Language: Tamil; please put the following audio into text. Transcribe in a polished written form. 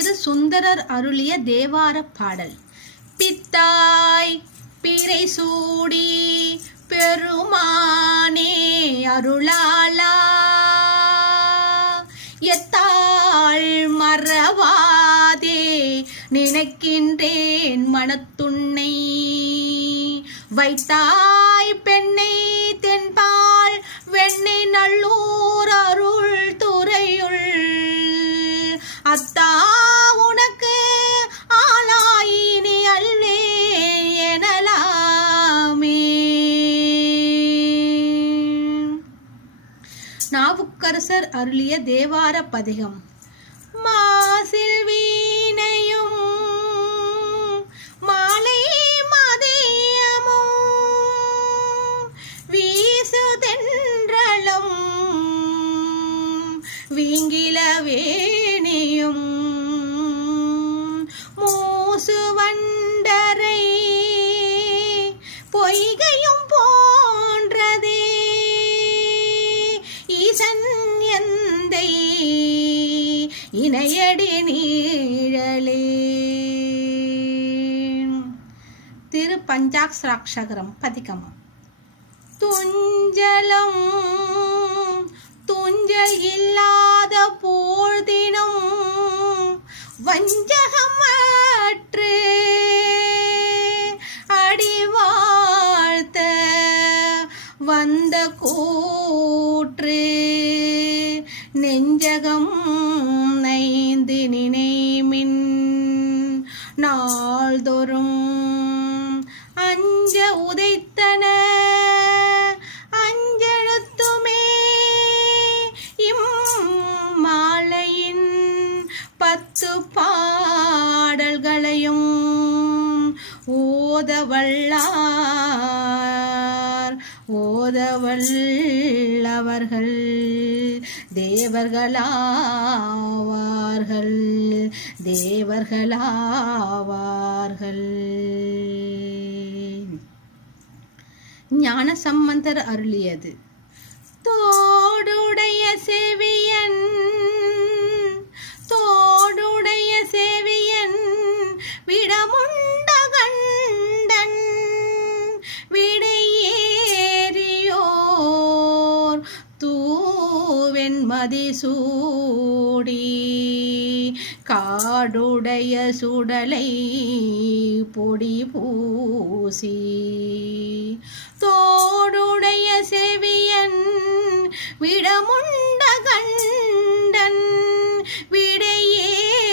திரு சுந்தரர் அருளிய தேவார பாடல். பித்தாய் பிறை சூடி பெருமானே அருளாளா, எத்தாள் மறவாதே நினைக்கின்றேன் மனத்துன்னை, வைத்தாய் பெண்ணை தென்பால் வெண்ணை நல்லூர் அருள் துறையுள், அத்தா உனக்கு ஆளாயினி அல்லே எனலாமே. நாவுக்கரசர் அருளிய தேவார பதிகம். மாசில் வீணையும் மாலை மதியமும் வீசுதென்றலும் வீங்கில வேணியும் மூசு வண்டரை பொய்கையும் போன்றதே, ஈசன் எந்தை இணையடி நீழலே. திரு பஞ்சாக்ஷராட்சகரம் பதிகம். துஞ்சலம் துஞ்சல் இல்லாத போழ்தினும் வஞ்சகமற்று அடிவாழ்த்த வந்த கூற்று, நெஞ்சகம் நைந்து நினைமின் நாள்தோறும் அஞ்ச உதைத்தன அஞ்செழுத்துமே, இம்மாலையின் 10 பாடல்களையும் ஓதவல்லவர்கள் தேவர்களாவார்கள். ஞானசம்பந்தர் அருளியது. தோடுடைய செவியன் தோடுடைய செவியன் விடமுண்ட கண்டன் விடையேறியோர் தூவென் மதிசூடி, காடுடைய சுடலை பொடி பூசி, தோடுடைய செவியன் விடமுண்ட கண்டன்